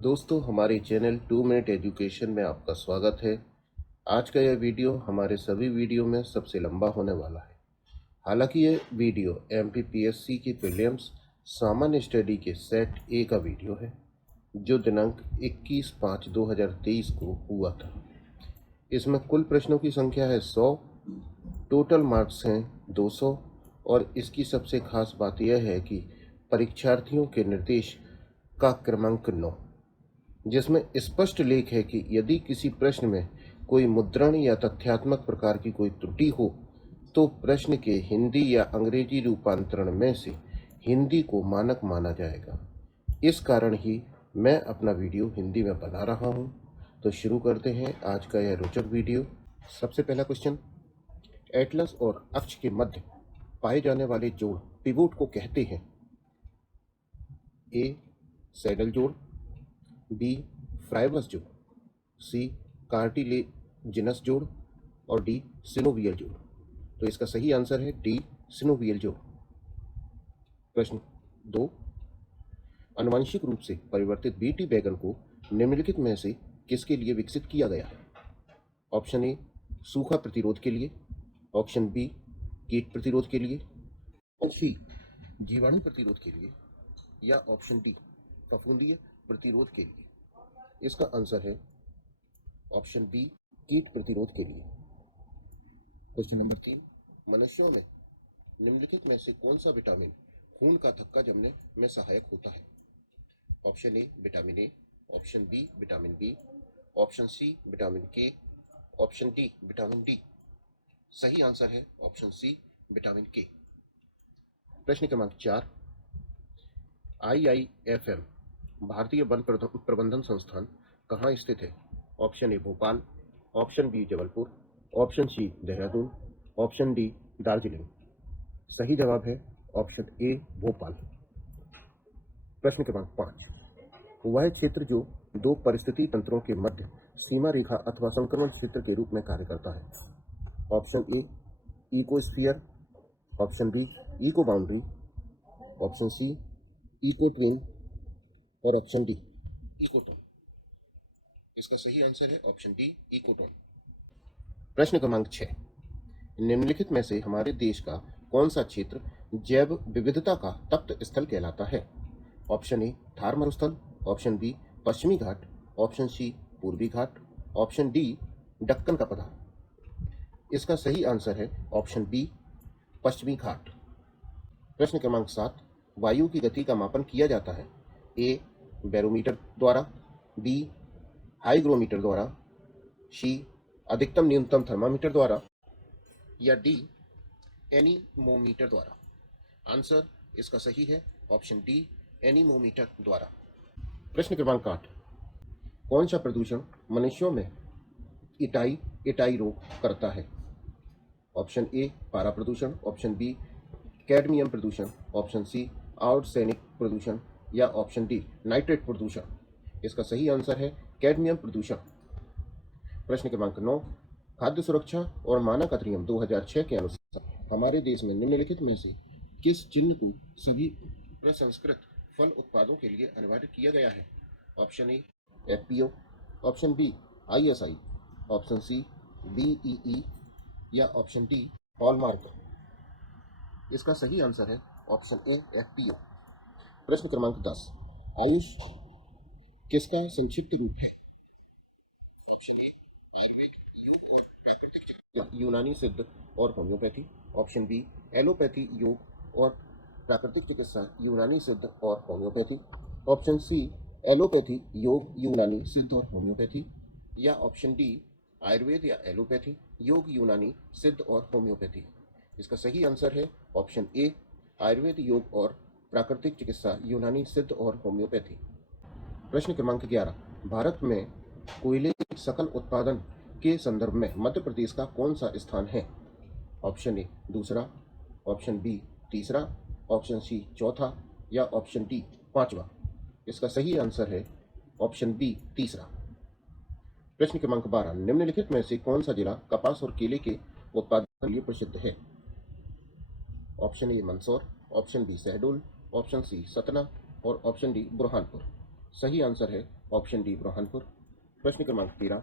दोस्तों, हमारे channel 2 minute education में आपका स्वागत है। आज का यह वीडियो हमारे सभी वीडियो में सबसे लंबा होने वाला है। हालांकि यह वीडियो एमपीपीएससी की प्रीलिम्स सामान्य स्टडी के सेट ए का वीडियो है, जो दिनांक 21/5/2023 को हुआ था। इसमें कुल प्रश्नों की संख्या है 100, टोटल मार्क्स हैं 200 और इसकी सबसे खास बात यह है कि परीक्षार्थियों के निर्देश का क्रमांक 9, जिसमें स्पष्ट लेख है कि यदि किसी प्रश्न में कोई मुद्रण या तथ्यात्मक प्रकार की कोई त्रुटि हो तो प्रश्न के हिंदी या अंग्रेजी रूपांतरण में से हिंदी को मानक माना जाएगा। इस कारण ही मैं अपना वीडियो हिंदी में बना रहा हूं। तो शुरू करते हैं आज का यह रोचक वीडियो। सबसे पहला क्वेश्चन, एटलस और अक्ष के मध्य पाए जाने वाले जोड़ पिवोट को कहते हैं? ए, सैडल जोड़, बी, फ्राइबस जोड़, सी, कार्टिलेजिनस जोड़ और डी, सिनोवियल जोड़। तो इसका सही आंसर है डी, सिनोवियल जोड़। प्रश्न 2, आनुवंशिक रूप से परिवर्तित बीटी बैगन को निम्नलिखित में से किसके लिए विकसित किया गया है? ऑप्शन ए, सूखा प्रतिरोध के लिए, ऑप्शन बी, कीट प्रतिरोध के लिए, ऑप्शन सी, जीवाणु प्रतिरोध के लिए या ऑप्शन डी, फफूंदीय प्रतिरोध के लिए। इसका आंसर है ऑप्शन बी, कीट प्रतिरोध के लिए। क्वेश्चन नंबर 3, मनुष्यों में निम्नलिखित में से कौन सा विटामिन खून का थक्का जमने में सहायक होता है? Option A, vitamin A, option B, vitamin B, option C, vitamin K, option D, vitamin D. सही आंसर है ऑप्शन सी, विटामिन के। प्रश्न क्रमांक 4, IIFM भारतीय वन प्रबंधन संस्थान कहाँ स्थित है? Option A, Bhopal, option B, Jabalpur, option C, Dehradun, option D, Darjeeling. सही जवाब है ऑप्शन ए, भोपाल। प्रश्न क्रमांक 5, वह क्षेत्र जो दो परिस्थिति तंत्रों के मध्य सीमा रेखा अथवा संक्रमण क्षेत्र के रूप में कार्य करता है? Option A, ecosphere, option B, eco boundary, option C, eco twin और ऑप्शन डी, इकोटोन। इसका सही आंसर है ऑप्शन डी, इकोटोन। प्रश्न क्रमांक 6, निम्नलिखित में से हमारे देश का कौन सा क्षेत्र जैव विविधता का तप्त स्थल कहलाता है? ऑप्शन ए, थार मरुस्थल, ऑप्शन बी, पश्चिमी घाट, ऑप्शन सी, पूर्वी घाट, ऑप्शन डी, दक्कन का पठार। इसका सही आंसर है ऑप्शन बी, पश्चिमी घाट। प्रश्न क्रमांक 7, वायु की गति का मापन किया जाता है? ए, बैरोमीटर द्वारा, बी, हाइग्रोमीटर द्वारा, सी, अधिकतम न्यूनतम थर्मामीटर द्वारा या डी, एनीमोमीटर द्वारा। आंसर इसका सही है ऑप्शन डी, एनीमोमीटर द्वारा। प्रश्न क्रमांक 8, कौन सा प्रदूषण मनुष्यों में इटाई रोग करता है? ऑप्शन ए, पारा प्रदूषण, ऑप्शन बी, कैडमियम प्रदूषण, ऑप्शन सी, आर्सेनिक प्रदूषण या ऑप्शन डी, नाइट्रेट प्रदूषण। इसका सही आंसर है कैडमियम प्रदूषण। प्रश्न क्रमांक 9, खाद्य सुरक्षा और मानक अधिनियम 2006 के अनुसार हमारे देश में निम्नलिखित में से किस चिन्ह को सभी प्रसंस्कृत फल उत्पादों के लिए अनिवार्य किया गया है? Option A, FPO, option B, ISI, option C, BEE या ऑप्शन डी, हॉलमार्क। इसका सही आंसर है ऑप्शन ए, FPO। प्रश्न क्रमांक 10, आयुष किसका संक्षिप्त रूप है? ऑप्शन ए, आयुर्वेद, योग और प्राकृतिक चिकित्सा, यूनानी सिद्ध और होम्योपैथी, ऑप्शन बी, एलोपैथी, योग और प्राकृतिक चिकित्सा, यूनानी सिद्ध और होम्योपैथी, ऑप्शन सी, एलोपैथी, योग, यूनानी सिद्ध और होम्योपैथी या ऑप्शन डी, आयुर्वेद या एलोपैथी, योग, यूनानी सिद्ध और होम्योपैथी। इसका सही आंसर है ऑप्शन ए, आयुर्वेद, योग और प्राकृतिक चिकित्सा, यूनानी सिद्ध और होम्योपैथी। प्रश्न क्रमांक 11, भारत में कोयले के सकल उत्पादन के संदर्भ में मध्य प्रदेश का कौन सा स्थान है? ऑप्शन ए, दूसरा, ऑप्शन बी, तीसरा, ऑप्शन सी, चौथा या ऑप्शन डी, पांचवा। इसका सही आंसर है ऑप्शन बी, तीसरा। प्रश्न क्रमांक 12, निम्नलिखित में से कौन सा जिला कपास और केले के उत्पादन के लिए प्रसिद्ध है? Option A, Mandsaur, option B, Shahdol, option C, Satna और ऑप्शन डी, बुरहानपुर। सही आंसर है ऑप्शन डी बुरहानपुर। प्रश्न क्रमांक 13,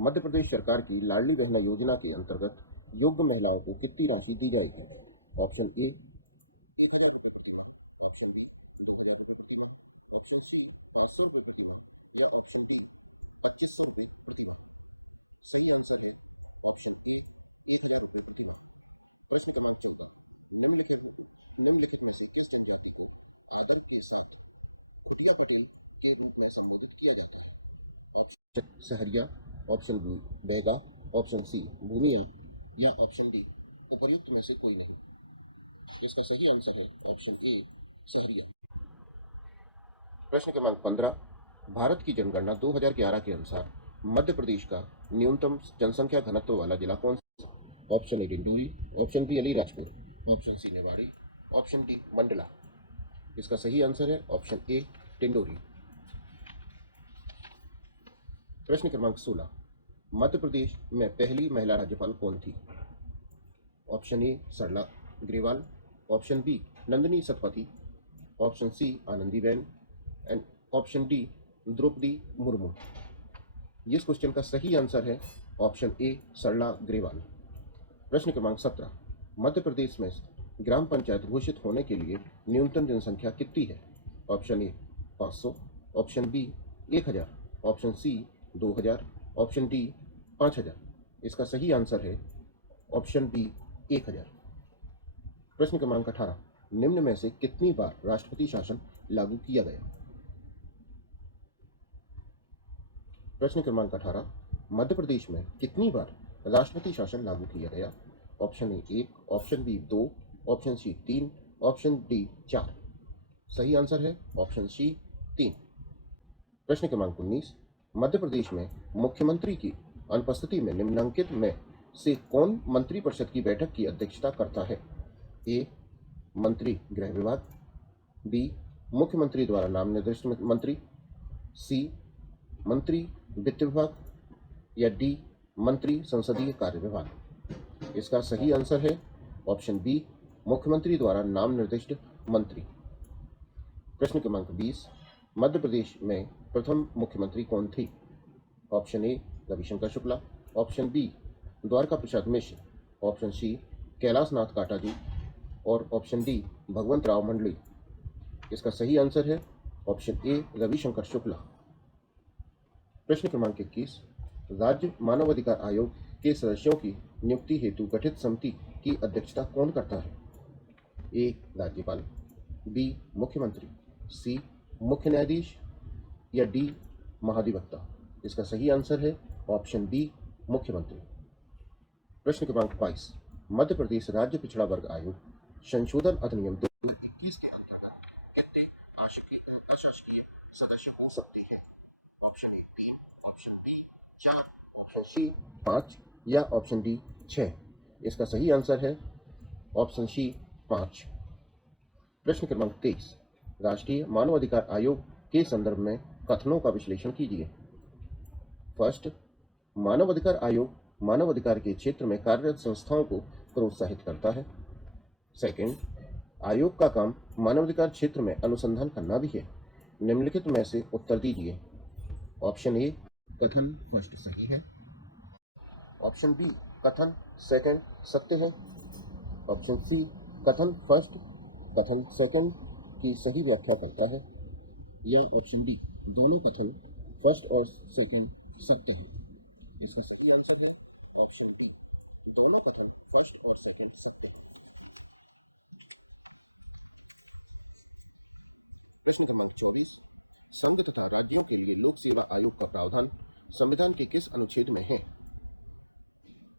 मध्य प्रदेश सरकार की लाडली बहना योजना के अंतर्गत योग्य महिलाओं को कितनी राशि दी जाएगी? ऑप्शन ए 1,000 रुपये प्रति माह, ऑप्शन बी 2,000 रुपये प्रति माह, ऑप्शन सी 500 रुपये प्रति माह या ऑप्शन डी 2,500 रुपये प्रति माह। सही आंसर है ऑप्शन ए 1,000 रुपये प्रति माह। प्रश्न क्रमांक 14, निम्नलिखित में से किस जनजाति को आदर के साथ खुटिया पटेल के रूप में संबोधित किया जाता है? Option Sahariya, option B Baiga, option C Bhumiya या ऑप्शन डी उपर्युक्त में से कोई नहीं। इसका सही आंसर है ऑप्शन ए सहरिया। प्रश्न क्रमांक 15, भारत की जनगणना 2011 के अनुसार मध्य प्रदेश का न्यूनतम जनसंख्या घनत्व वाला जिला कौन सा? Option A Dindori, option B Alirajpur, option C Niwari, option D Mandla. इसका सही आंसर है ऑप्शन ए डिंडोरी। प्रश्न क्रमांक 16, मध्य प्रदेश में पहली महिला राज्यपाल कौन थी? Option A Sarla Grewal, option B Nandini Satpathy, option C Anandiben and option D Draupadi Murmu. इस क्वेश्चन का सही आंसर है ऑप्शन ए सरला ग्रेवाल। प्रश्न क्रमांक 17, मध्य प्रदेश में ग्राम पंचायत घोषित होने के लिए न्यूनतम जनसंख्या कितनी है? Option A 500, option B 1,000, option C 2,000, option D 5,000। इसका सही आंसर है ऑप्शन बी 1,000। प्रश्न क्रमांक 18, निम्न में से कितनी बार राष्ट्रपति शासन लागू किया गया? प्रश्न क्रमांक 18, मध्य प्रदेश में कितनी बार राष्ट्रपति शासन लागू किया गया? Option A 1, option B 2, option C 3, option D 4। सही आंसर है ऑप्शन सी 3। प्रश्न क्रमांक 19, मध्य प्रदेश में मुख्यमंत्री की अनुपस्थिति में निम्नलिखित में से कौन मंत्रिपरिषद की बैठक की अध्यक्षता करता है? ए मंत्री गृह विभाग, बी मुख्यमंत्री द्वारा नाम निर्दिष्ट मंत्री, सी मंत्री वित्त विभाग या डी मंत्री संसदीय कार्य विभाग। इसका सही आंसर है ऑप्शन बी मुख्यमंत्री द्वारा नाम निर्दिष्ट मंत्री। प्रश्न क्रमांक 20, मध्य प्रदेश में प्रथम मुख्यमंत्री कौन थी? Option A Ravishankar Shukla, option B Dwarka Prasad Mishra, option C Kailash Nath Katju ji और ऑप्शन डी भगवंत राव मंडली। इसका सही आंसर है ऑप्शन ए रविशंकर शुक्ला। प्रश्न क्रमांक 21, राज्य मानवाधिकार आयोग के सदस्यों की नियुक्ति हेतु गठित समिति की अध्यक्षता कौन करता है? ए राज्यपाल, बी मुख्यमंत्री, सी मुख्य न्यायाधीश या डी महाधिवक्ता। इसका सही आंसर है ऑप्शन बी मुख्यमंत्री। प्रश्न क्रमांक 22, मध्य प्रदेश राज्य पिछड़ा वर्ग आयोग संशोधन अधिनियम 2021 के अंतर्गत कितने अशासकीय सदस्य हो सकते हैं? Option A 3, option B 4, option C 5 या ऑप्शन डी 6। इसका सही आंसर है ऑप्शन सी 5। प्रश्न क्रमांक 23, राष्ट्रीय मानवाधिकार आयोग के संदर्भ में कथनों का विश्लेषण कीजिए। फर्स्ट, मानवाधिकार आयोग मानवाधिकार के क्षेत्र में कार्यरत संस्थाओं को प्रोत्साहित करता है। सेकंड, आयोग का काम मानवाधिकार क्षेत्र में अनुसंधान करना भी है। निम्नलिखित में से उत्तर दीजिए। ऑप्शन ए कथन फर्स्ट सही है, ऑप्शन बी कथन सेकंड सत्य है, ऑप्शन सी कथन फर्स्ट कथन सेकंड की सही व्याख्या करता है या ऑप्शन डी दोनों कथन फर्स्ट और सेकंड सत्य है। इसका सही आंसर है ऑप्शन डी दोनों कथन फर्स्ट और सेकंड सत्य है। प्रश्न क्रमांक 24, संघ तथा राज्यों के लिए लोक सेवा आयोग का प्रावधान संविधान के किस अनुच्छेद में है?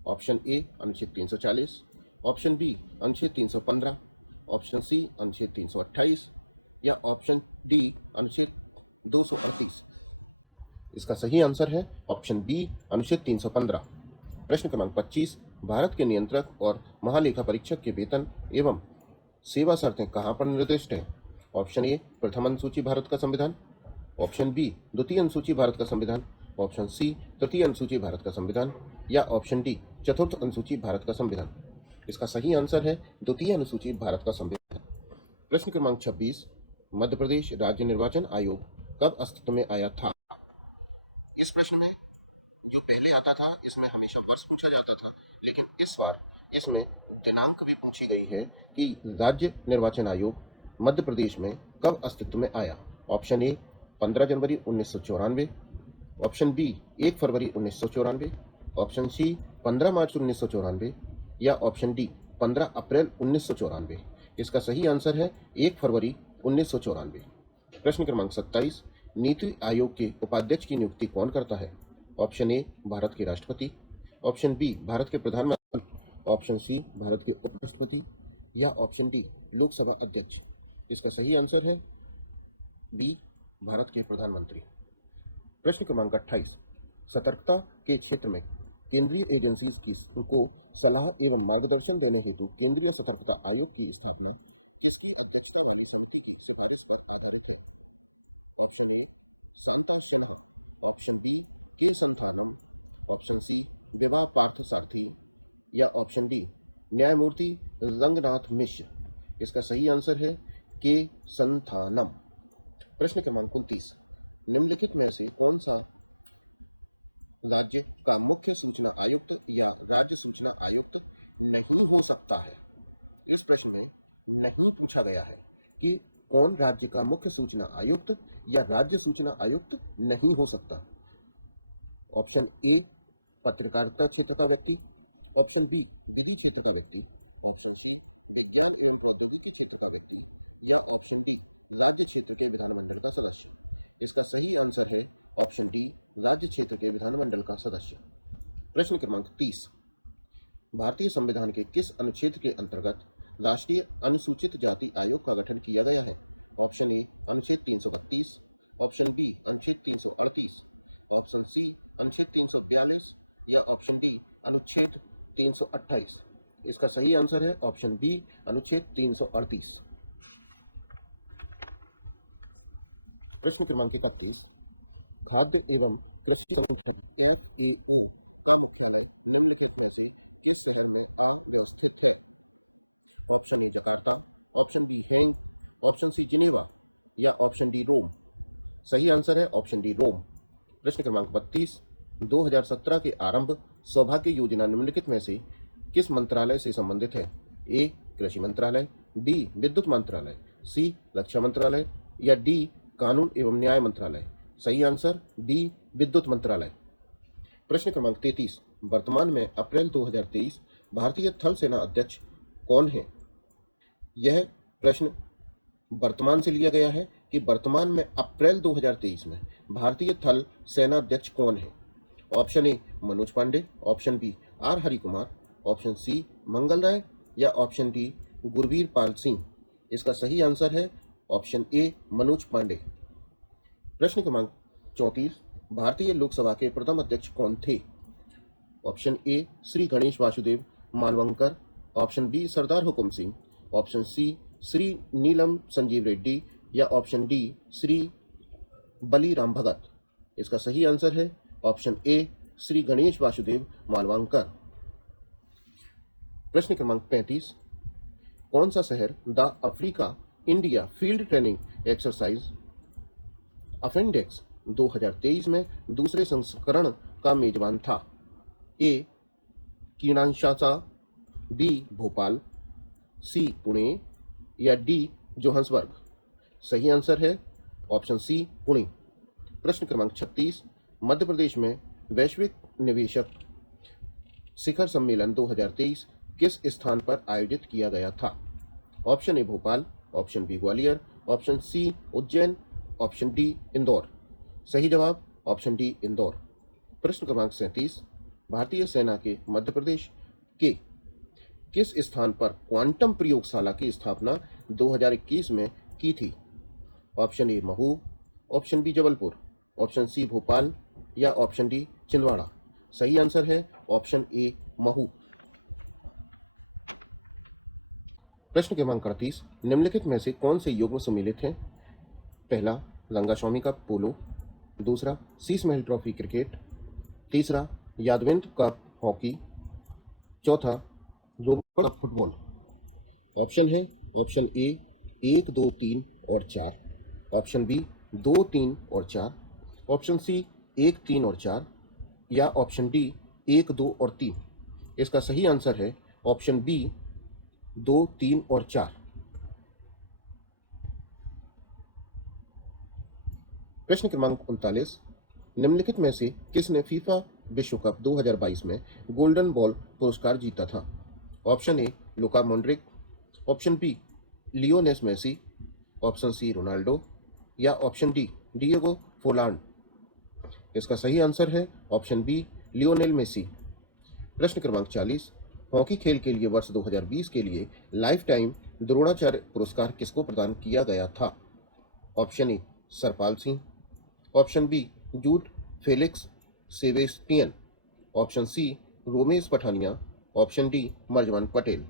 ऑप्शन ए अनुच्छेद 340, ऑप्शन बी अनुच्छेद 315, ऑप्शन सी अनुच्छेद 328 या ऑप्शन डी अनुच्छेद 238। इसका सही आंसर है ऑप्शन बी अनुच्छेद 315। प्रश्न क्रमांक 25, भारत के नियंत्रक और महालेखा परीक्षक के वेतन एवं सेवा शर्तें कहाँ पर निर्दिष्ट हैं? ऑप्शन ए प्रथम अनुसूची भारत का संविधान, ऑप्शन बी द्वितीय अनुसूची भारत का संविधान, ऑप्शन सी तृतीय अनुसूची भारत का संविधान या ऑप्शन डी चतुर्थ अनुसूची भारत का संविधान। इसका सही आंसर है द्वितीय अनुसूची भारत का संविधान। प्रश्न क्रमांक 26, मध्य प्रदेश राज्य निर्वाचन आयोग कब अस्तित्व में आया था? इस प्रश्न में जो पहले आता था इसमें हमेशा वर्ष पूछा जाता था, लेकिन इस बार इसमें दिनांक भी पूछी गई है कि राज्य निर्वाचन आयोग मध्य प्रदेश में कब अस्तित्व में आया। ऑप्शन ए 15 जनवरी 1994, ऑप्शन बी 1 फरवरी 1994, ऑप्शन सी 15 मार्च 1994 या ऑप्शन डी 15 अप्रैल 1994। इसका सही आंसर है 1 फरवरी 1994। प्रश्न क्रमांक 27, नीति आयोग के उपाध्यक्ष की नियुक्ति कौन करता है। ऑप्शन ए भारत के राष्ट्रपति, ऑप्शन बी भारत के प्रधानमंत्री, ऑप्शन सी भारत के उपराष्ट्रपति या ऑप्शन डी लोकसभा अध्यक्ष। इसका सही आंसर है बी भारत के प्रधानमंत्री। प्रश्न क्रमांक 28, सतर्कता के क्षेत्र में केंद्रीय एजेंसीज को सलाह एवं मार्गदर्शन देने हेतु केंद्रीय सतर्कता आयोग की स्थापना किसकी अध्यक्षता वाली समिति की सिफारिश पर आधारित है। Option A Shanta Sinha, option B K Santhanam, option C Vibha Partha Sarathi या ऑप्शन डी न्यायमूर्ति रंगनाथ मिश्र। इसका सही आंसर है के संथानम। प्रश्न क्रमांक 29, निम्नलिखित में से कौन सा राज्य का मुख्य सूचना आयुक्त या राज्य सूचना आयुक्त नहीं हो सकता है। इस प्रश्न में नहीं पूछा गया है कि कौन राज्य का मुख्य सूचना आयुक्त या राज्य सूचना आयुक्त नहीं हो सकता। ऑप्शन ए पत्रकारिता क्षेत्र का व्यक्ति, ऑप्शन बी विधि क्षेत्र का व्यक्ति, ऑप्शन सी विज्ञान एवं प्रौद्योगिकी क्षेत्र का व्यक्ति या ऑप्शन डी राज्य क्षेत्र के विधानमंडल का सदस्य। इसका सही आंसर है ऑप्शन डी राज्य क्षेत्र के विधानमंडल का सदस्य। प्रश्न क्रमांक 30, भारतीय संविधान के किस अनुच्छेद के अंतर्गत राष्ट्रीय अनुसूचित जाति आयोग का गठन किया गया है। ऑप्शन ए अनुच्छेद 332, ऑप्शन बी अनुच्छेद 338, ऑप्शन सी अनुच्छेद 342 या ऑप्शन डी अनुच्छेद 328। इसका सही आंसर है ऑप्शन बी अनुच्छेद 338। प्रश्न क्रमांक 31, खाद्य एवं कृषि संगठन FAO का मुख्यालय निम्नलिखित में से किस शहर में अवस्थित है। Option A Jakarta, option B Hague, option C Geneva या ऑप्शन डी रोम। सही आंसर है ऑप्शन डी रोम। प्रश्न क्रमांक 32, 2017 के आरंभ सौभाग्य योजना निम्नलिखित में से किस मंत्रालय से संबंधित है। ए कृषि मंत्रालय, बी विद्युत मंत्रालय, सी रक्षा मंत्रालय या डी कानून एवं न्याय मंत्रालय। सही आंसर डी विद्युत मंत्रालय। प्रश्न क्रमांक 33, वर्तमान में अप्रैल 2023 भारतीय थल सेना अध्यक्ष कौन है। यह प्रश्न वर्तमान से लिया गया है कि वर्तमान में अप्रैल 2023 में भारतीय थल सेना अध्यक्ष कौन है। Option A Manoj Pande, option B R Harikumar, option C Mangal Rai या ऑप्शन डी गुरवीर पाल सिंह। इसका सही आंसर है ऑप्शन ए मनोज पांडे। प्रश्न क्रमांक 34, भारतीय लोकसभा के प्रथम अध्यक्ष कौन थे। Option A Shri Ganesh Vasudev Mavalankar, option B Sardar Hukam Singh, option C Shri Neelam Sanjiva Reddy या ऑप्शन डी श्री बलीराम भगत। इसका सही आंसर है ऑप्शन ए श्री गणेश वासुदेव मालवंकर। प्रश्न क्रमांक 35, कौन सा शहर the Africa India field training exercise appendix 2023 में दूसरे संस्करण का मेजबान था। A Kinshasa, B Bhopal, C Pune या डी जोहान्सबर्ग। सही आंसर है ऑप्शन सी पुणे। प्रश्न क्रमांक 36, मध्य प्रदेश में वैश्विक निवेशक शिखर सम्मेलन 2023 किस स्थान पर आयोजित किया गया था। Option A Bhopal, option B Gwalior, option C Ujjain, option D Indore. सही जवाब ऑप्शन डी इंदौर। प्रश्न क्रमांक 37, भारतीय सेना के मध्य प्रदेश के किस स्थान पर क्वांटम प्रयोगशाला की स्थापना 2021 में की थी। Option A Mhow, option B Jabalpur, option C Bhopal या ऑप्शन डी छिंदवाड़ा। सही आंसर है ऑप्शन ए महू। प्रश्न क्रमांक 38, निम्नलिखित में से कौन से युग्म सम्मिलित हैं। पहला रंगास्वामी कप पोलो, दूसरा शीश महल ट्रॉफी क्रिकेट, तीसरा यादविंद्र कप हॉकी, चौथा रोबर्ट कप फुटबॉल। ऑप्शन है ऑप्शन ए 1, 2, 3 और 4, ऑप्शन बी 2, 3 और 4, ऑप्शन सी 1, 3 और 4, या ऑप्शन डी 1, 2 और 3? इसका सही आंसर है ऑप्शन बी 2, 3 और 4। प्रश्न क्रमांक 39, निम्नलिखित में से किसने फीफा विश्व कप 2022 में गोल्डन बॉल पुरस्कार जीता था? Option A Luka Modric, option B Lionel Messi, option C Ronaldo, या ऑप्शन डी डिएगो फोलांड? इसका सही आंसर है ऑप्शन बी लियोनेल मेसी। प्रश्न क्रमांक 40, हॉकी खेल के लिए वर्ष 2020 के लिए लाइफ टाइम द्रोणाचार्य पुरस्कार किसको प्रदान किया गया था? Option A Sarpal Singh, option B Jude Felix Sebastian, option C Romesh Pathania, option D Merzban Patel?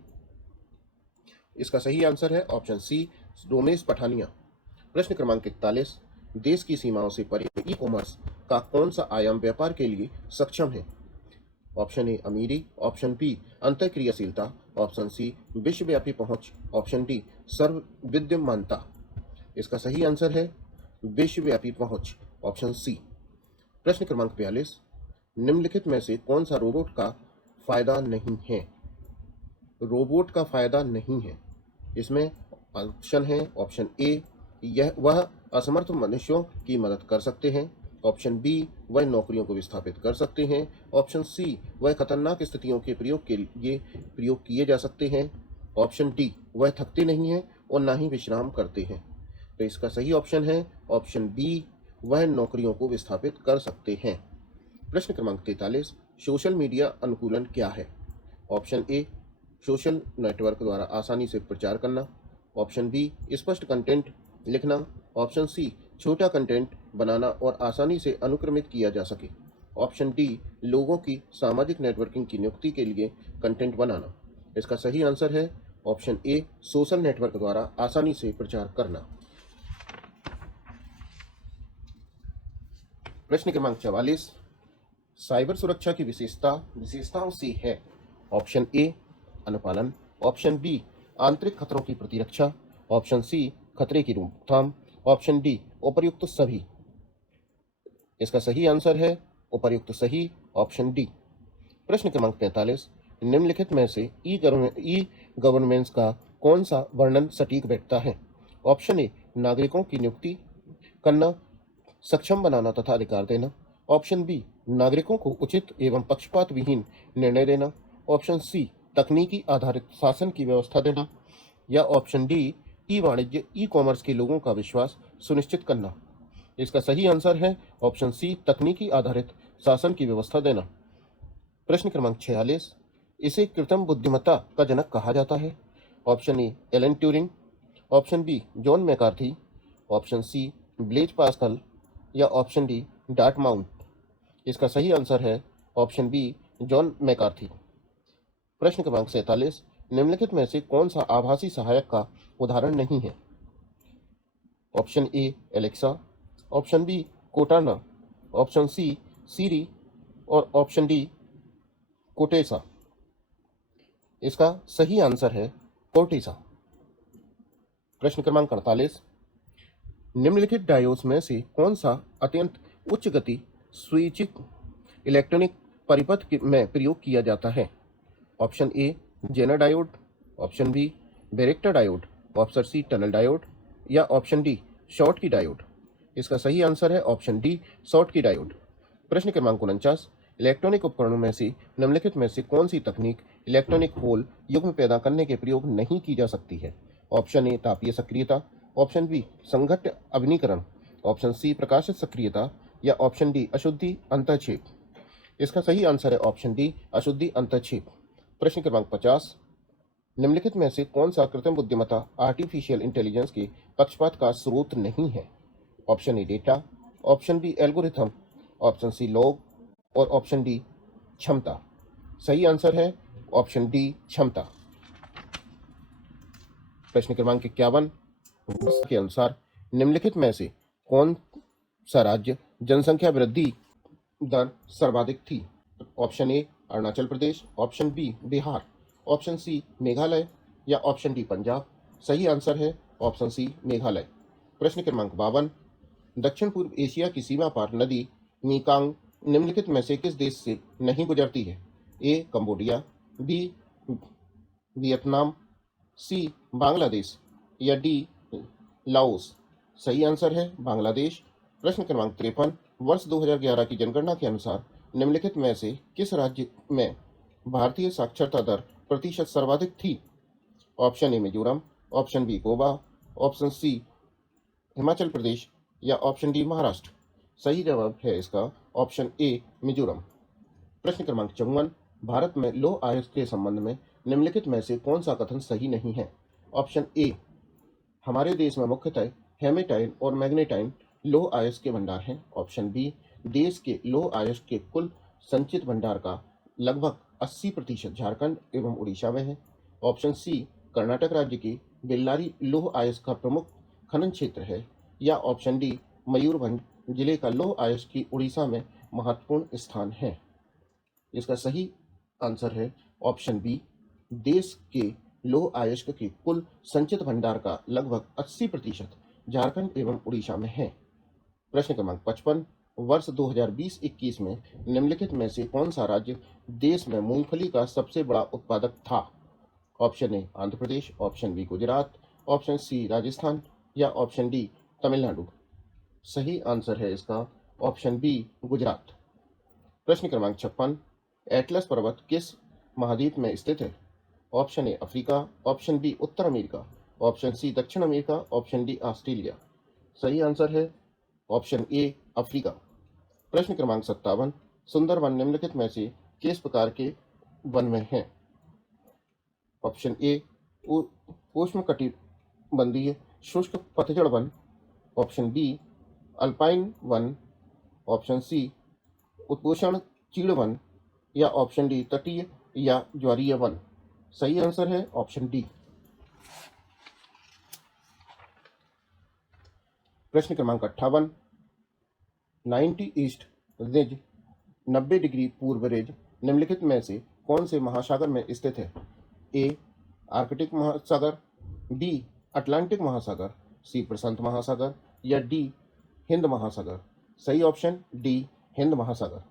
इसका सही आंसर है ऑप्शन सी रोमेश पठानिया। प्रश्न क्रमांक 41, देश की सीमाओं से परे ई कॉमर्स का कौन सा आयाम व्यापार के लिए सक्षम है? ऑप्शन ए अमीरी, ऑप्शन बी अंतःक्रियाशीलता, ऑप्शन सी विश्वव्यापी पहुंच, ऑप्शन डी सर्वविद्यमानता? इसका सही आंसर है विश्वव्यापी पहुंच, ऑप्शन सी। प्रश्न क्रमांक 42, निम्नलिखित में से कौन सा रोबोट का फायदा नहीं है? रोबोट का फायदा नहीं है, इसमें ऑप्शन है ऑप्शन ए वह असमर्थ मनुष्यों की मदद कर सकते हैं, ऑप्शन बी वह नौकरियों को विस्थापित कर सकते हैं, ऑप्शन सी वह खतरनाक स्थितियों के प्रयोग के लिए प्रयोग किए जा सकते हैं, ऑप्शन डी वह थकते नहीं हैं और ना ही विश्राम करते हैं। तो इसका सही ऑप्शन है ऑप्शन बी वह नौकरियों को विस्थापित कर सकते हैं। प्रश्न क्रमांक 43, सोशल मीडिया अनुकूलन क्या है? ऑप्शन ए सोशल नेटवर्क द्वारा आसानी से प्रचार करना, ऑप्शन बी स्पष्ट कंटेंट लिखना, ऑप्शन सी छोटा कंटेंट बनाना और आसानी से अनुक्रमित किया जा सके, ऑप्शन डी लोगों की सामाजिक नेटवर्किंग की नियुक्ति के लिए कंटेंट बनाना। इसका सही आंसर है ऑप्शन ए सोशल नेटवर्क द्वारा आसानी से प्रचार करना। प्रश्न क्रमांक 44, साइबर सुरक्षा की विशेषताओं से है? ऑप्शन ए अनुपालन, ऑप्शन बी आंतरिक खतरों की प्रतिरक्षा, ऑप्शन सी खतरे की रोकथाम, ऑप्शन डी उपर्युक्त सभी? इसका सही आंसर है उपर्युक्त सही, ऑप्शन डी। प्रश्न क्रमांक 45, निम्नलिखित में से ई गवर्नेंस का कौन सा वर्णन सटीक बैठता है? ऑप्शन ए नागरिकों की नियुक्ति करना, सक्षम बनाना तथा अधिकार देना, ऑप्शन बी नागरिकों को उचित एवं पक्षपात विहीन निर्णय देना, ऑप्शन सी तकनीकी आधारित शासन की व्यवस्था देना, या ऑप्शन डी ई वाणिज्य ई कॉमर्स के लोगों का विश्वास सुनिश्चित करना? इसका सही आंसर है ऑप्शन सी तकनीकी आधारित शासन की व्यवस्था देना। प्रश्न क्रमांक 46, इसे कृत्रिम बुद्धिमत्ता का जनक कहा जाता है? Option A Alan Turing, option B John McCarthy, option C Blaise Pascal, या ऑप्शन डी डार्टमाउथ? इसका सही आंसर है ऑप्शन बी जॉन मैकार्थी। प्रश्न क्रमांक 47, निम्नलिखित में से कौन सा आभासी सहायक का उदाहरण नहीं है? Option A Alexa, option B Cortana, option C Siri, और ऑप्शन डी कोटेसा? इसका सही आंसर है कोटेसा। प्रश्न क्रमांक 48, निम्नलिखित डायोड्स में से कौन सा अत्यंत उच्च गति स्विचिंग इलेक्ट्रॉनिक परिपथ में प्रयोग किया जाता है? Option A Zener diode, option B varactor diode, option C tunnel diode, या option D Schottky diode? इसका सही आंसर है option D Schottky diode. प्रश्न क्रमांक 49, इलेक्ट्रॉनिक उपकरणों में से निम्नलिखित में से कौन सी तकनीक इलेक्ट्रॉनिक होल युग्म पैदा करने के प्रयोग नहीं की जा सकती है? ऑप्शन ए तापीय सक्रियता, ऑप्शन बी संघट्ट अभिनीकरण, ऑप्शन सी प्रकाशित सक्रियता, या ऑप्शन डी अशुद्धि अंतःक्षेप? इसका सही आंसर है ऑप्शन डी अशुद्धि अंतःक्षेप। प्रश्न क्रमांक 50, निम्नलिखित में से कौन सा कृत्रिम बुद्धिमत्ता आर्टिफिशियल इंटेलिजेंस के पक्षपात का स्रोत नहीं है? Option A data, option B algorithm, option C log, और ऑप्शन डी क्षमता? सही आंसर है ऑप्शन डी क्षमता। प्रश्न क्रमांक 51, वर्ष के अनुसार निम्नलिखित में से कौन सा राज्य जनसंख्या वृद्धि दर सर्वाधिक थी? Option A Arunachal Pradesh, option B Bihar, option C Meghalaya, या ऑप्शन डी पंजाब? सही आंसर है ऑप्शन सी मेघालय। प्रश्न क्रमांक 52, दक्षिण पूर्व एशिया की सीमा पार नदी मीकांग निम्नलिखित में से किस देश से नहीं गुजरती है? ए कंबोडिया, बी वियतनाम, सी बांग्लादेश या डी लाओस। सही आंसर है बांग्लादेश। प्रश्न क्रमांक 53, वर्ष 2011 की जनगणना के अनुसार निम्नलिखित में से किस राज्य में भारतीय साक्षरता दर प्रतिशत सर्वाधिक थी? Option A Mizoram, option B Goa, option C Himachal Pradesh या ऑप्शन डी महाराष्ट्र। सही जवाब है इसका ऑप्शन ए मिजोरम। प्रश्न क्रमांक 54, भारत में लौह अयस्क के संबंध में निम्नलिखित में से कौन सा कथन सही नहीं है? ऑप्शन ए, हमारे देश में मुख्यतः हेमेटाइन और मैग्नेटाइन लौह अयस्क के भंडार हैं। ऑप्शन बी, देश के लौह अयस्क के कुल संचित भंडार का लगभग 80% झारखंड एवं उड़ीसा में है। ऑप्शन सी, कर्नाटक राज्य की बेल्लारी लौह अयस्क का प्रमुख खनन क्षेत्र है। या ऑप्शन डी, मयूरभंज जिले का लौह अयस्क की उड़ीसा में महत्वपूर्ण स्थान है। इसका सही आंसर है ऑप्शन बी, देश के लौह अयस्क के कुल संचित भंडार का लगभग 80% झारखंड एवं उड़ीसा में है। प्रश्न क्रमांक 55, वर्ष 2020-21 में निम्नलिखित में से कौन सा राज्य देश में मूंगफली का सबसे बड़ा उत्पादक था? Option A Andhra Pradesh, option B Gujarat, option C Rajasthan या ऑप्शन डी तमिलनाडु। सही आंसर है इसका ऑप्शन बी गुजरात। प्रश्न क्रमांक 56, एटलस पर्वत किस महाद्वीप में स्थित है? Option A Africa, option B उत्तर अमेरिका, ऑप्शन सी दक्षिण अमेरिका, ऑप्शन डी ऑस्ट्रेलिया। सही आंसर है ऑप्शन ए अफ्रीका। प्रश्न क्रमांक 57, सुंदरवन निम्नलिखित में से किस प्रकार के वन में है? ऑप्शन ए उष्णकटिबंधीय शुष्क पतझड़ वन, ऑप्शन बी अल्पाइन वन, ऑप्शन सी उपोष्ण चीड़ वन या ऑप्शन डी तटीय या ज्वारीय वन। सही आंसर है ऑप्शन डी। प्रश्न क्रमांक 58, 90 ईस्ट रिज 90 डिग्री पूर्व रिज निम्नलिखित में से कौन से महासागर में स्थित है? ए आर्कटिक महासागर, बी अटलांटिक महासागर, सी प्रशांत महासागर या डी हिंद महासागर। सही ऑप्शन डी हिंद महासागर।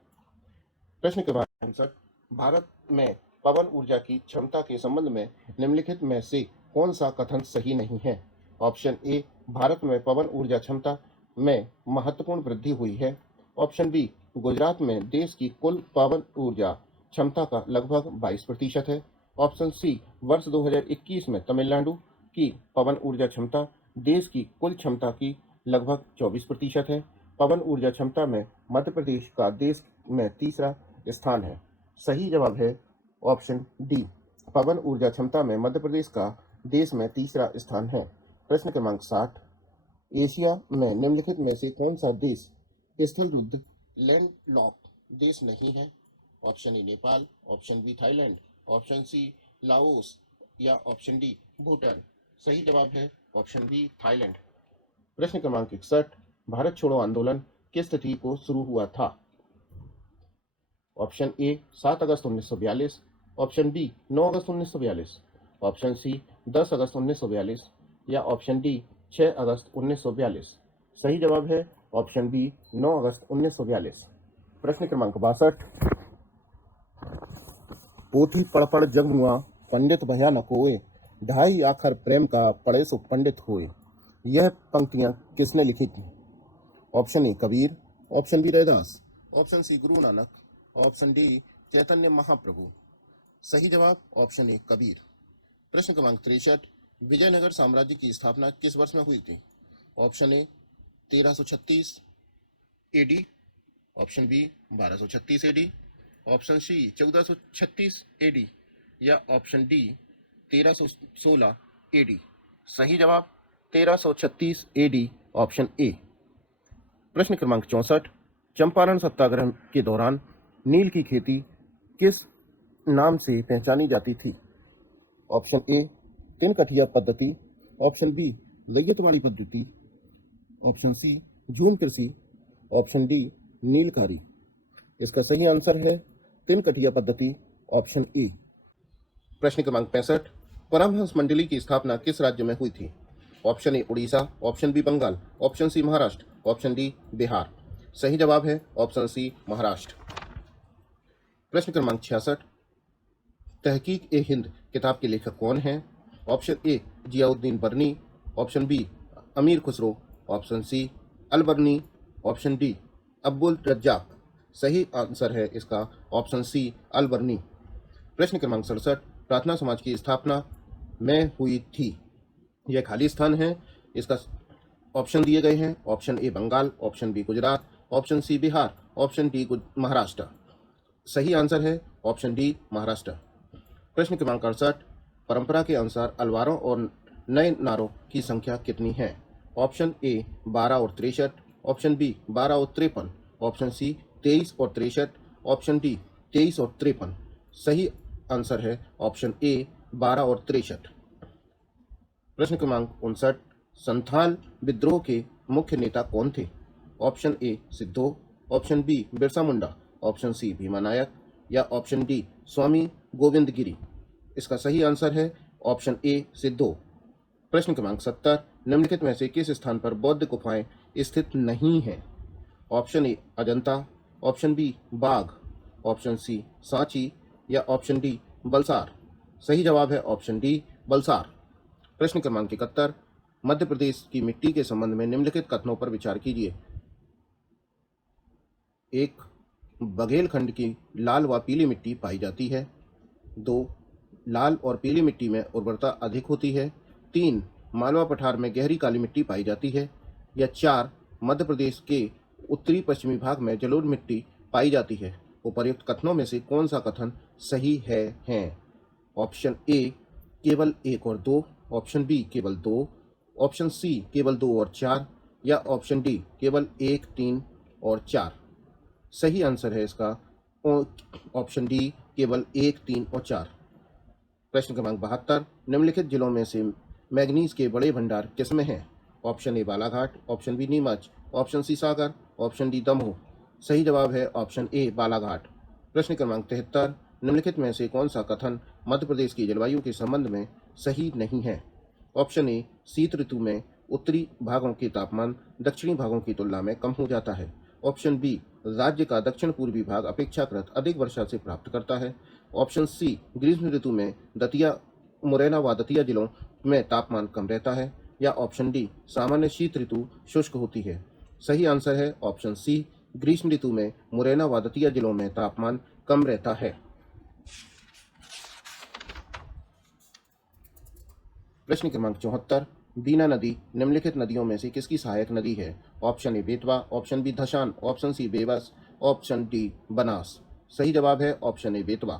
प्रश्न क्रमांक 59, भारत में पवन ऊर्जा की क्षमता के संबंध में निम्नलिखित में से कौन सा कथन सही नहीं है? ऑप्शन ए, भारत में पवन ऊर्जा क्षमता में महत्वपूर्ण वृद्धि हुई है। ऑप्शन बी, गुजरात में देश की कुल पवन ऊर्जा क्षमता का लगभग 22% है। ऑप्शन सी, वर्ष 2021 में तमिलनाडु की पवन ऊर्जा क्षमता देश की कुल क्षमता की लगभग 24% है। पवन ऊर्जा क्षमता में मध्य प्रदेश का देश में तीसरा स्थान है। सही जवाब है ऑप्शन डी, पवन ऊर्जा क्षमता में मध्य प्रदेश का देश में तीसरा स्थान है। प्रश्न क्रमांक 60, एशिया में निम्नलिखित में से कौन सा देश स्थलरुद्ध लैंडलॉक देश नहीं है? Option A Nepal, option B Thailand, option C Laos या ऑप्शन डी भूटान। सही जवाब है ऑप्शन बी थाईलैंड। प्रश्न क्रमांक 61, भारत छोड़ो आंदोलन किस तिथि को शुरू हुआ था? ऑप्शन ए 7 अगस्त 1942, ऑप्शन बी 9 अगस्त 1942, ऑप्शन सी 10 अगस्त 1942 या ऑप्शन डी 6 अगस्त 1942। सही जवाब है ऑप्शन बी 9 अगस्त 1942। प्रश्न क्रमांक 62, पोथी पढ़ पढ़ जग मुआ पंडित भया न कोय, ढाई आखर प्रेम का पढ़े सो पंडित होए। यह पंक्तियां किसने लिखी थी? Option A Kabir, option B Raidas, option C Guru Nanak, option D Chaitanya Mahaprabhu. सही जवाब ऑप्शन ए कबीर। प्रश्न क्रमांक 63, विजयनगर साम्राज्य की स्थापना किस वर्ष में हुई थी? Option A 1336 AD, option B 1236 AD, option C 1436 AD या ऑप्शन डी 1316 एडी। सही जवाब 1336 एडी ऑप्शन ए। प्रश्न क्रमांक 64, चंपारण सत्याग्रह के दौरान नील की खेती किस नाम से पहचानी जाती थी? ऑप्शन ए तिनकठिया पद्धति, ऑप्शन बी रैयतवाड़ी पद्धति, ऑप्शन सी झूम कृषि, ऑप्शन डी नीलकारी। इसका सही आंसर है तिनकठिया पद्धति ऑप्शन ए। प्रश्न क्रमांक 65, परमहंस मंडली की स्थापना किस राज्य में हुई थी? Option A Orissa, option B Bengal, option C Maharashtra, option D Bihar. सही जवाब है ऑप्शन सी महाराष्ट्र। प्रश्न क्रमांक 66, तहकीक ए हिंद किताब के लेखक कौन हैं? Option A Ziauddin Barani, option B Amir Khusrau, option C Alberuni, option D Abdul Razzaq. सही आंसर है इसका ऑप्शन सी अलबर्नी। प्रश्न क्रमांक 67, प्रार्थना समाज की स्थापना में हुई थी। यह खाली स्थान है। इसका ऑप्शन दिए गए हैं। Option A Bengal, option B Gujarat, option C Bihar, option D Maharashtra. सही आंसर है ऑप्शन डी महाराष्ट्र। प्रश्न क्रमांक 68, परंपरा के अनुसार अलवारों और नए नारों की संख्या कितनी है? ऑप्शन ए 12 और 63, ऑप्शन बी 12 और 53, ऑप्शन सी 23 और 63, ऑप्शन डी 23 और 53। सही आंसर है ऑप्शन ए 12 और 63। प्रश्न क्रमांक 59, संथाल विद्रोह के मुख्य नेता कौन थे? Option A Sidhu, option B Birsa Munda, option C Bhima Nayak या ऑप्शन डी स्वामी गोविंद गिरी। इसका सही आंसर है ऑप्शन ए सिद्धो। प्रश्न क्रमांक 70, निम्नलिखित में से किस स्थान पर बौद्ध गुफाएं स्थित नहीं हैं? Option A Ajanta, option B Bagh, option C Sanchi या ऑप्शन डी बलसार। सही जवाब है ऑप्शन डी बलसार। प्रश्न क्रमांक 71, मध्य प्रदेश की मिट्टी के संबंध में निम्नलिखित कथनों पर विचार कीजिए। एक, बघेलखंड की लाल व पीली मिट्टी पाई जाती है। 2, लाल और पीली मिट्टी में उर्वरता अधिक होती है। 3, मालवा पठार में गहरी काली मिट्टी पाई जाती है। या 4, मध्य प्रदेश के उत्तरी पश्चिमी भाग में जलोढ़ मिट्टी पाई जाती है। उपर्युक्त कथनों में से कौन सा कथन सही है? ऑप्शन ए केवल 1 और 2, ऑप्शन बी केवल 2, ऑप्शन सी केवल 2 और 4 या ऑप्शन डी केवल 1, 3 और 4। सही आंसर है इसका ऑप्शन डी केवल 1, 3 और 4। प्रश्न क्रमांक 72, निम्नलिखित जिलों में से मैग्नीज के बड़े भंडार किसमें हैं? Option A Balaghat, option B Neemuch, option C Sagar, option D Damoh. सही जवाब है ऑप्शन ए बालाघाट। प्रश्न क्रमांक 73, निम्नलिखित में से कौन सा कथन मध्य प्रदेश की जलवायु के संबंध में सही नहीं है? ऑप्शन ए शीत ऋतु में उत्तरी भागों के तापमान दक्षिणी भागों की तुलना में कम हो जाता है। ऑप्शन बी राज्य का दक्षिण पूर्वी भाग अपेक्षाकृत अधिक वर्षा से प्राप्त करता है। ऑप्शन सी ग्रीष्म ऋतु में दतिया, मुरैना व दतिया जिलों में तापमान कम रहता है। या ऑप्शन डी सामान्य शीत ऋतु शुष्क होती है। सही आंसर है ऑप्शन सी ग्रीष्म ऋतु में मुरैना व दतिया जिलों में तापमान कम रहता है। प्रश्न क्रमांक 74, बीना नदी निम्नलिखित नदियों में से किसकी सहायक नदी है? Option A Betwa, option B Dhasan, option C Bebas, option D Banas. सही जवाब है ऑप्शन ए बेतवा।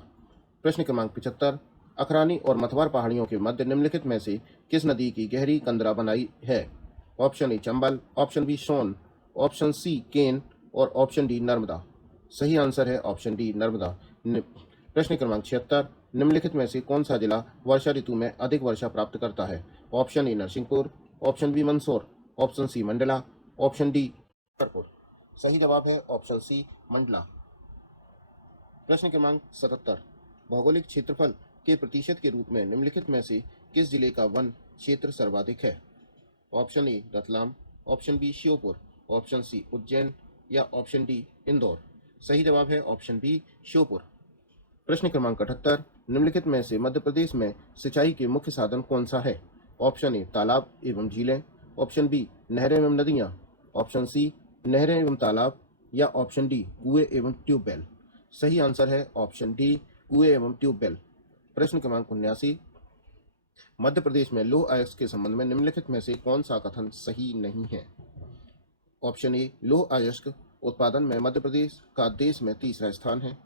प्रश्न क्रमांक 75, अखरानी और मथवार पहाड़ियों के मध्य निम्नलिखित में से किस नदी की गहरी कंदरा बनाई है? Option A Chambal, option B Son, option C Ken और ऑप्शन डी नर्मदा। सही आंसर है ऑप्शन डी नर्मदा। प्रश्न क्रमांक 76, निम्नलिखित में से कौन सा जिला वर्षा ऋतु में अधिक वर्षा प्राप्त करता है? Option A Narsinghpur, option B Mandsaur, option C Mandla, option D Chhatarpur. सही जवाब है ऑप्शन सी मंडला। प्रश्न क्रमांक 77, भौगोलिक क्षेत्रफल के प्रतिशत के रूप में निम्नलिखित में से किस जिले का वन क्षेत्र सर्वाधिक है? Option A Ratlam, option B Sheopur, option C Ujjain या ऑप्शन डी इंदौर। सही जवाब है ऑप्शन बी श्योपुर। प्रश्न क्रमांक 78, निम्नलिखित में से मध्य प्रदेश में सिंचाई के मुख्य साधन कौन सा है? ऑप्शन ए तालाब एवं झीलें, ऑप्शन बी नहरें एवं नदियां, ऑप्शन सी नहरें एवं तालाब या ऑप्शन डी कुएं एवं ट्यूबवेल। सही आंसर है ऑप्शन डी कुएं एवं ट्यूबवेल। प्रश्न क्रमांक 79, मध्य प्रदेश में लौह अयस्क के संबंध में निम्नलिखित में से कौन सा कथन सही नहीं है? ऑप्शन ए लौह अयस्क उत्पादन में मध्य प्रदेश का देश में तीसरा स्थान है।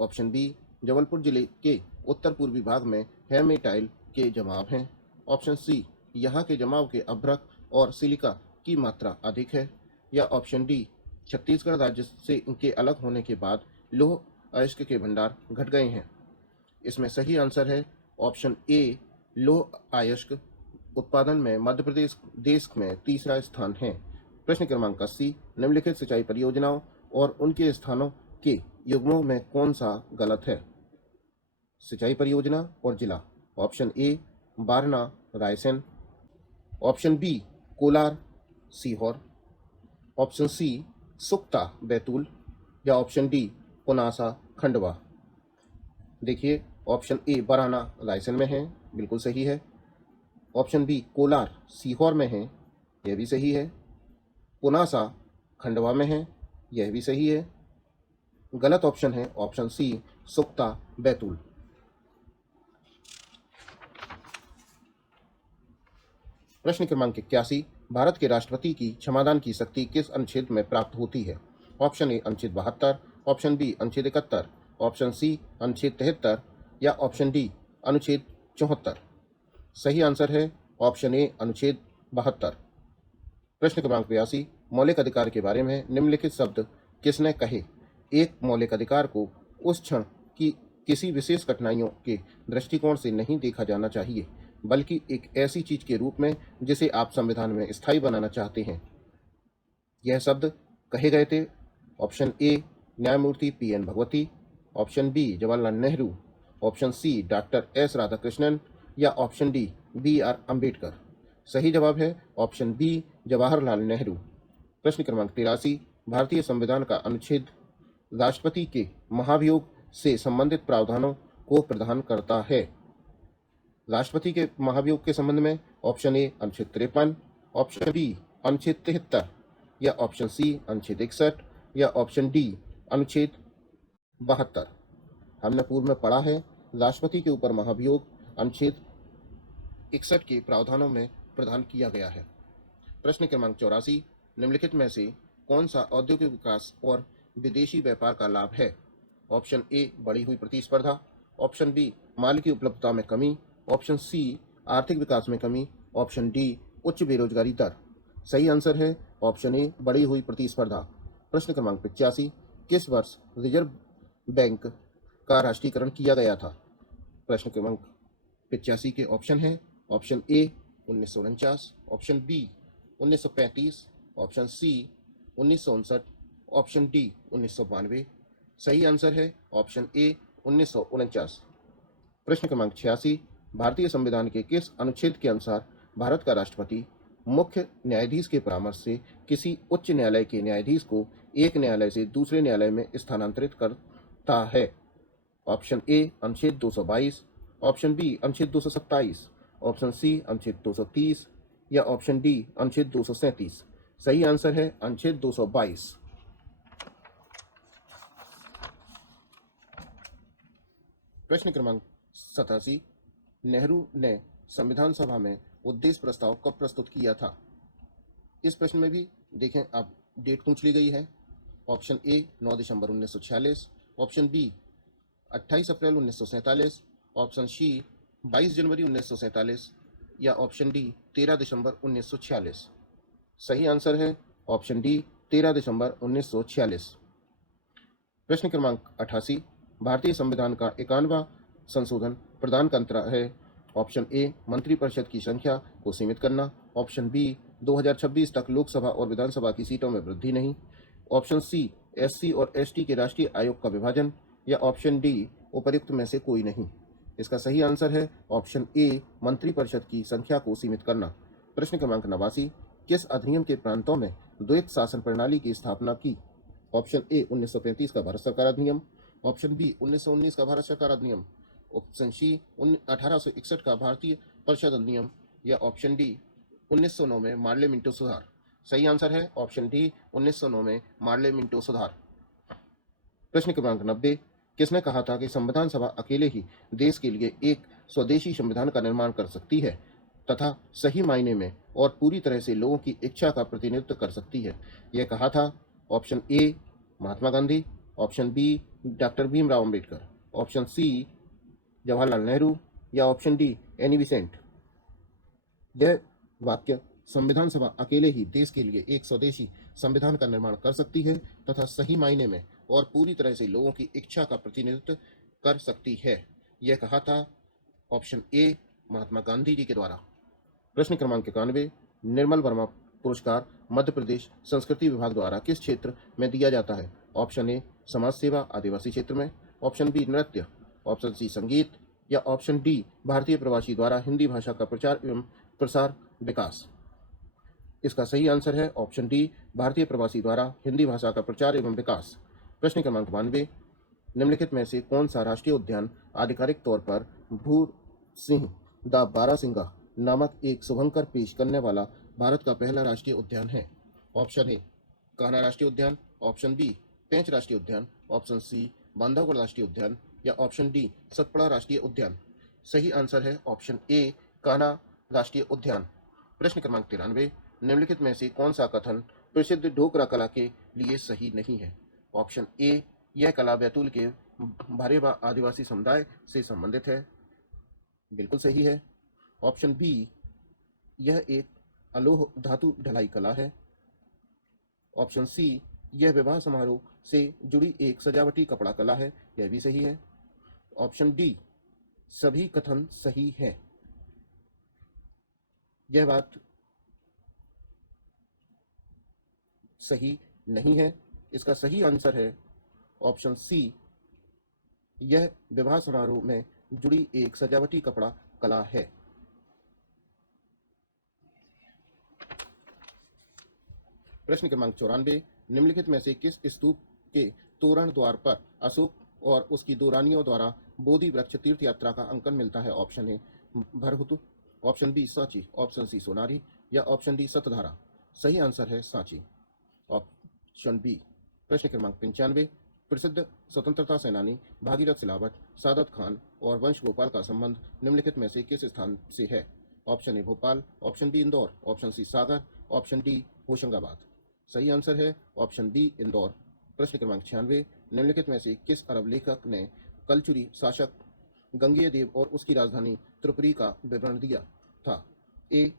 ऑप्शन बी जबलपुर जिले के उत्तर पूर्वी भाग में हेमेटाइल के जमाव हैं। ऑप्शन सी यहाँ के जमाव के अभ्रक और सिलिका की मात्रा अधिक है। या ऑप्शन डी छत्तीसगढ़ राज्य से इनके अलग होने के बाद लौह अयस्क के भंडार घट गए हैं। इसमें सही आंसर है ऑप्शन ए लौह अयस्क उत्पादन में मध्य प्रदेश देश में तीसरा स्थान है। प्रश्न क्रमांक 80, निम्नलिखित सिंचाई परियोजनाओं और उनके स्थानों के युग्मों में कौन सा गलत है? सिंचाई परियोजना और जिला। Option A Barna Raisen, option B Kolar Sehore, option C Sukta Betul या ऑप्शन डी पुनासा खंडवा। देखिए, ऑप्शन ए बराना रायसेन में है, बिल्कुल सही है। ऑप्शन बी कोलार सीहोर में है, यह भी सही है। पुनासा खंडवा में है, यह भी सही है। गलत ऑप्शन है ऑप्शन सी सुक्ता बैतूल। प्रश्न क्रमांक 81, भारत के राष्ट्रपति की क्षमादान की शक्ति किस अनुच्छेद में प्राप्त होती है? ऑप्शन ए अनुच्छेद 72, ऑप्शन बी अनुच्छेद 71, ऑप्शन सी अनुच्छेद 73 या ऑप्शन डी अनुच्छेद 74। सही आंसर है ऑप्शन ए अनुच्छेद 72। प्रश्न क्रमांक 82, मौलिक अधिकार के बारे में निम्नलिखित शब्द किसने कहे? एक मौलिक अधिकार को उस क्षण की किसी विशेष कठिनाइयों के दृष्टिकोण से नहीं देखा जाना चाहिए, बल्कि एक ऐसी चीज के रूप में जिसे आप संविधान में स्थायी बनाना चाहते हैं। यह शब्द कहे गए थे ऑप्शन ए न्यायमूर्ति P N. Bhagwati, option B Jawaharlal Nehru, option C doctor S Radhakrishnan या ऑप्शन डी बी.आर. अंबेडकर। सही जवाब है ऑप्शन बी जवाहरलाल नेहरू। प्रश्न क्रमांक 83, भारतीय संविधान का अनुच्छेद राष्ट्रपति के महाभियोग से संबंधित प्रावधानों को प्रदान करता है। राष्ट्रपति के महाभियोग के संबंध में ऑप्शन ए अनुच्छेद 53, ऑप्शन बी अनुच्छेद 73 या ऑप्शन सी अनुच्छेद 61 या ऑप्शन डी अनुच्छेद 72। हमने पूर्व में पढ़ा है राष्ट्रपति के ऊपर महाभियोग अनुच्छेद 61 के प्रावधानों में प्रदान किया गया है। प्रश्न क्रमांक 84, निम्नलिखित में से कौन सा औद्योगिक विकास और विदेशी व्यापार का लाभ है? ऑप्शन ए बढ़ी हुई प्रतिस्पर्धा, ऑप्शन बी माल की उपलब्धता में कमी, ऑप्शन सी आर्थिक विकास में कमी, ऑप्शन डी उच्च बेरोजगारी दर। सही आंसर है ऑप्शन ए बढ़ी हुई प्रतिस्पर्धा। प्रश्न क्रमांक 85, किस वर्ष रिजर्व बैंक का राष्ट्रीयकरण किया गया था? प्रश्न क्रमांक 85 के ऑप्शन हैं option A 1949, option B 1935, option C 1959, option D 1992। सही आंसर है ऑप्शन ए 1949। प्रश्न क्रमांक 86, भारतीय संविधान के किस अनुच्छेद के अनुसार भारत का राष्ट्रपति मुख्य न्यायाधीश के परामर्श से किसी उच्च न्यायालय के न्यायाधीश को एक न्यायालय से दूसरे न्यायालय में स्थानांतरित करता है? ऑप्शन ए अनुच्छेद 222, ऑप्शन बी अनुच्छेद 227, ऑप्शन सी अनुच्छेद 230 या ऑप्शन डी अनुच्छेद 237। सही आंसर है अनुच्छेद 222। प्रश्न क्रमांक 87, नेहरू ने संविधान सभा में उद्देश्य प्रस्ताव कब प्रस्तुत किया था? इस प्रश्न में भी देखें अब डेट पूछ ली गई है। ऑप्शन ए 9 दिसंबर 1946, ऑप्शन बी 28 अप्रैल 1947, ऑप्शन सी 22 जनवरी 1947 या ऑप्शन डी 13 दिसंबर 1946। सही आंसर है ऑप्शन डी 13 दिसंबर 1946। प्रश्न क्रमांक 88, भारतीय संविधान का 51वां संशोधन प्रदान करता है? ऑप्शन ए मंत्रिपरिषद की संख्या को सीमित करना, ऑप्शन बी 2026 तक लोकसभा और विधानसभा की सीटों में वृद्धि नहीं, ऑप्शन सी एससी और एसटी के राष्ट्रीय आयोग का विभाजन या ऑप्शन डी उपर्युक्त में से कोई नहीं। इसका सही आंसर है ऑप्शन ए मंत्रिपरिषद की संख्या को सीमित करना। प्रश्न क्रमांक 89, किस अधिनियम के प्रांतों में द्वैत शासन प्रणाली की स्थापना की? ऑप्शन ए 1935 का भारत सरकार अधिनियम, ऑप्शन बी 1919 का भारत सरकार अधिनियम, ऑप्शन सी 1861 का भारतीय परिषद अधिनियम या ऑप्शन डी 1909 में मार्ले मिंटो सुधार। सही आंसर है ऑप्शन डी 1909 में मार्ले मिंटो सुधार। प्रश्न क्रमांक 90, किसने कहा था कि संविधान सभा अकेले ही देश के लिए एक स्वदेशी संविधान का निर्माण कर सकती है तथा सही मायने में और पूरी तरह से लोगों की इच्छा का प्रतिनिधित्व कर सकती है? यह कहा था option A Mahatma Gandhi, option B doctor Bhimrao Ambedkar, option C Jawaharlal Nehru या ऑप्शन डी एनी बेसेंट। यह वाक्य संविधान सभा अकेले ही देश के लिए एक स्वदेशी संविधान का निर्माण कर सकती है तथा सही मायने में और पूरी तरह से लोगों की इच्छा का प्रतिनिधित्व कर सकती है, यह कहा था ऑप्शन ए महात्मा गांधी जी के द्वारा। प्रश्न क्रमांक 91, निर्मल वर्मा पुरस्कार मध्य प्रदेश संस्कृति विभाग द्वारा किस क्षेत्र में दिया जाता है? ऑप्शन ए समाज सेवा आदिवासी क्षेत्र में, ऑप्शन बी नृत्य, ऑप्शन सी संगीत या ऑप्शन डी भारतीय प्रवासी द्वारा हिंदी भाषा का प्रचार एवं प्रसार विकास। इसका सही आंसर है ऑप्शन डी, भारतीय प्रवासी द्वारा हिंदी भाषा का प्रचार एवं विकास। प्रश्न क्रमांक 92, निम्नलिखित में से कौन सा राष्ट्रीय उद्यान आधिकारिक तौर पर भूर सिंह द बारासिंगा नामक एक शुभंकर पेश करने वाला भारत का पहला राष्ट्रीय उद्यान है? ऑप्शन ए कान्हा राष्ट्रीय उद्यान, ऑप्शन बी पेंच राष्ट्रीय उद्यान, ऑप्शन सी बांधवगढ़ राष्ट्रीय उद्यान या ऑप्शन डी सतपुड़ा राष्ट्रीय उद्यान। सही आंसर है ऑप्शन ए कान्हा राष्ट्रीय उद्यान। प्रश्न क्रमांक 93, निम्नलिखित में से कौन सा कथन प्रसिद्ध ढोकरा कला के लिए सही नहीं है? ऑप्शन ए यह कला बैतूल के भारेबा आदिवासी समुदाय से संबंधित है, बिल्कुल सही है। ऑप्शन बी यह एक अलोह धातु ढलाई कला है। ऑप्शन सी यह विवाह समारोह से जुड़ी एक सजावटी कपड़ा कला है, यह भी सही है। ऑप्शन डी सभी कथन सही है। यह बात सही नहीं है। इसका सही आंसर है ऑप्शन सी, यह विवाह समारोह में जुड़ी एक सजावटी कपड़ा कला है। प्रश्न क्रमांक 94, निम्नलिखित में से किस स्तूप के तोरण द्वार पर अशोक और उसकी दो रानियों द्वारा बोधि वृक्ष तीर्थ यात्रा का अंकन मिलता है? Option A Bharhut, option B Sanchi, option C Sonari या ऑप्शन डी सतधारा। सही आंसर है सांची, ऑप्शन बी। प्रश्न क्रमांक 95, प्रसिद्ध स्वतंत्रता सेनानी भागीरथ सिलावट, सादत खान और वंश गोपाल का संबंध निम्नलिखित में से किस स्थान से है? Option A Bhopal, option B Indore, option C Sagar, option D Hoshangabad. सही आंसर है ऑप्शन बी इंदौर। प्रश्न क्रमांक 96, निम्नलिखित में से किस अरब लेखक ने कलचुरी शासक गंगेय देव और उसकी राजधानी त्रिपुरी का विवरण दिया था? ए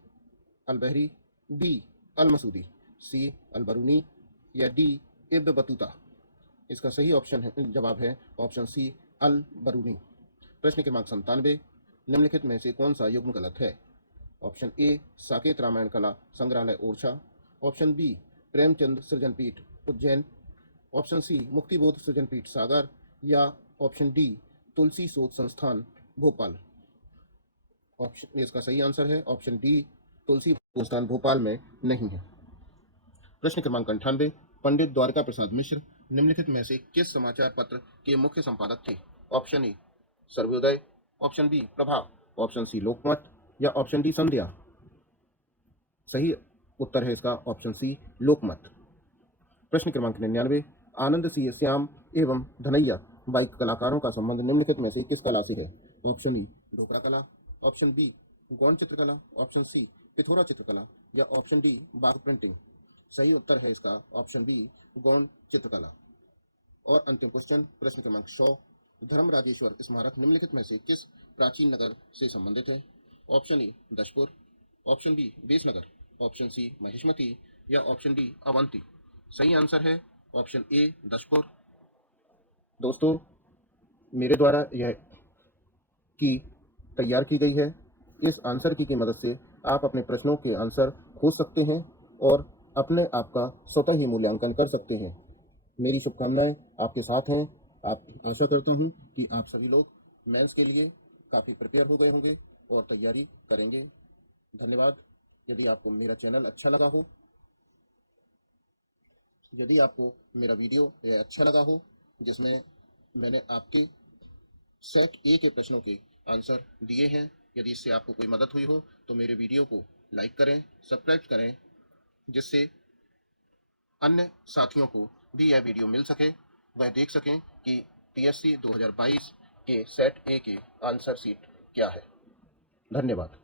अलबहरी, बी अल मसूदी, सी अल बरूनी या डी इब्न बतूता। इसका सही जवाब है ऑप्शन सी अल बरूनी। प्रश्न क्रमांक 97, निम्नलिखित में से कौन सा युग्म गलत है? ऑप्शन ए साकेत रामायण कला संग्रहालय Orchha, option B Premchand Srijanpeeth Ujjain, option C Muktibodh Srijanpeeth Sagar या ऑप्शन डी तुलसी शोध संस्थान भोपाल। ऑप्शन इसका सही आंसर है ऑप्शन डी तुलसी संस्थान भोपाल में नहीं है। प्रश्न क्रमांक 98, पंडित द्वारका प्रसाद मिश्र निम्नलिखित में से किस समाचार पत्र के मुख्य संपादक थे? Option A Sarvodaya, option B Prabhat, option C Lokmat या ऑप्शन डी संध्या। सही उत्तर है इसका ऑप्शन सी लोकमत। प्रश्न क्रमांक 99, आनंद सिंह श्याम एवं धनैया बाई कलाकारों का संबंध निम्नलिखित में से किस कला से है? ऑप्शन ए ढोकरा कला, ऑप्शन बी गौण चित्रकला, ऑप्शन सी पिथोरा चित्रकला या ऑप्शन डी बाघ प्रिंटिंग। सही उत्तर है इसका ऑप्शन बी गौण चित्रकला। और अंतिम क्वेश्चन, प्रश्न क्रमांक 100, धर्मराजेश्वर स्मारक निम्नलिखित में से किस प्राचीन नगर से संबंधित है? Option A Dashpur, option B Besnagar, option C Mahishmati या ऑप्शन डी अवंती। सही आंसर है ऑप्शन ए दशपुर। दोस्तों, मेरे द्वारा यह की तैयार की गई है। इस आंसर की मदद से आप अपने प्रश्नों के आंसर खोज सकते हैं और अपने आप का स्वतः ही मूल्यांकन कर सकते हैं। मेरी शुभकामनाएं आपके साथ हैं। आशा करता हूं कि आप सभी लोग मेंस के लिए काफ़ी प्रिपेयर हो गए होंगे और तैयारी करेंगे। धन्यवाद। यदि आपको मेरा चैनल अच्छा लगा हो, यदि आपको मेरा वीडियो अच्छा लगा हो जिसमें मैंने आपके सेट ए के प्रश्नों के आंसर दिए हैं, यदि इससे आपको कोई मदद हुई हो तो मेरे वीडियो को लाइक करें, सब्सक्राइब करें, जिससे अन्य साथियों को भी यह वीडियो मिल सके, वह देख सकें कि पीएससी 2022 के सेट ए के आंसर शीट क्या है। धन्यवाद।